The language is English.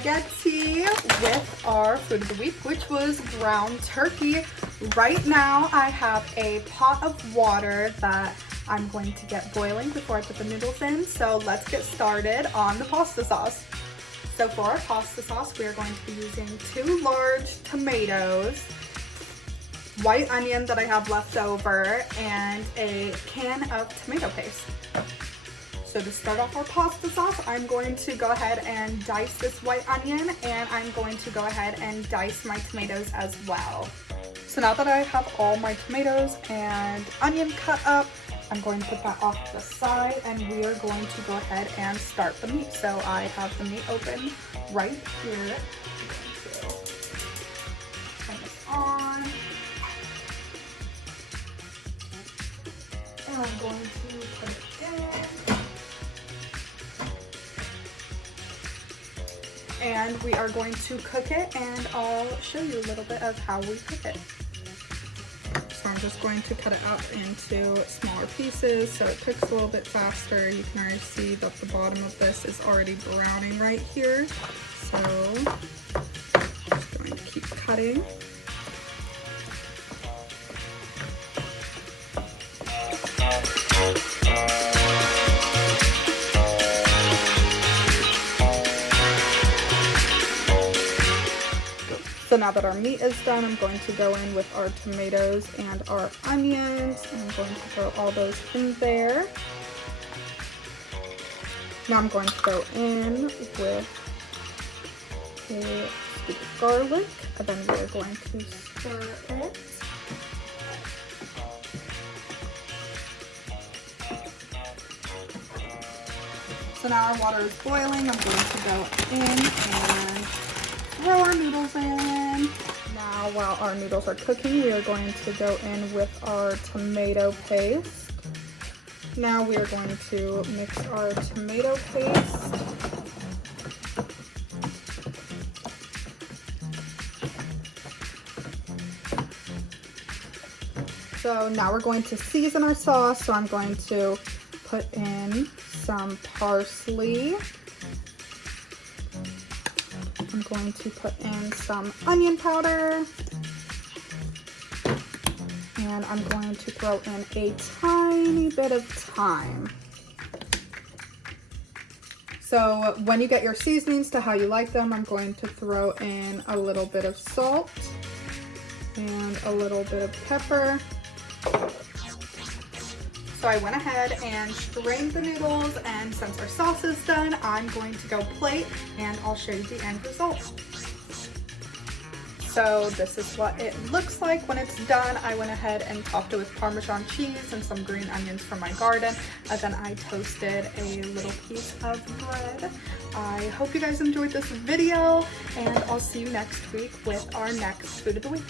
spaghetti with our food of the week, which was ground turkey. Right now I have a pot of water that I'm going to get boiling before I put the noodles in. So let's get started on the pasta sauce. So for our pasta sauce, we are going to be using 2 large tomatoes, white onion that I have left over, and a can of tomato paste. So to start off our pasta sauce, I'm going to go ahead and dice this white onion, and I'm going to go ahead and dice my tomatoes as well. So now that I have all my tomatoes and onion cut up, I'm going to put that off to the side, and we are going to go ahead and start the meat. So I have the meat open right here. I'm going to turn this on. And I'm going to put it in. And we are going to cook it, and I'll show you a little bit of how we cook it. So I'm just going to cut it up into smaller pieces so it cooks a little bit faster. You can already see that the bottom of this is already browning right here. So I'm just going to keep cutting. So now that our meat is done, I'm going to go in with our tomatoes and our onions. And I'm going to throw all those in there. Now I'm going to go in with a scoop of garlic, and then we're going to stir it. So now our water is boiling. I'm going to go in and throw our noodles in. Now while our noodles are cooking, we are going to go in with our tomato paste. Now we are going to mix our tomato paste. So now we're going to season our sauce. So I'm going to put in some parsley. I'm going to put in some onion powder, and I'm going to throw in a tiny bit of thyme. So when you get your seasonings to how you like them, I'm going to throw in a little bit of salt and a little bit of pepper. So I went ahead and strained the noodles, and since our sauce is done, I'm going to go plate, and I'll show you the end result. So this is what it looks like when it's done. I went ahead and topped it with Parmesan cheese and some green onions from my garden, and then I toasted a little piece of bread. I hope you guys enjoyed this video, and I'll see you next week with our next food of the week.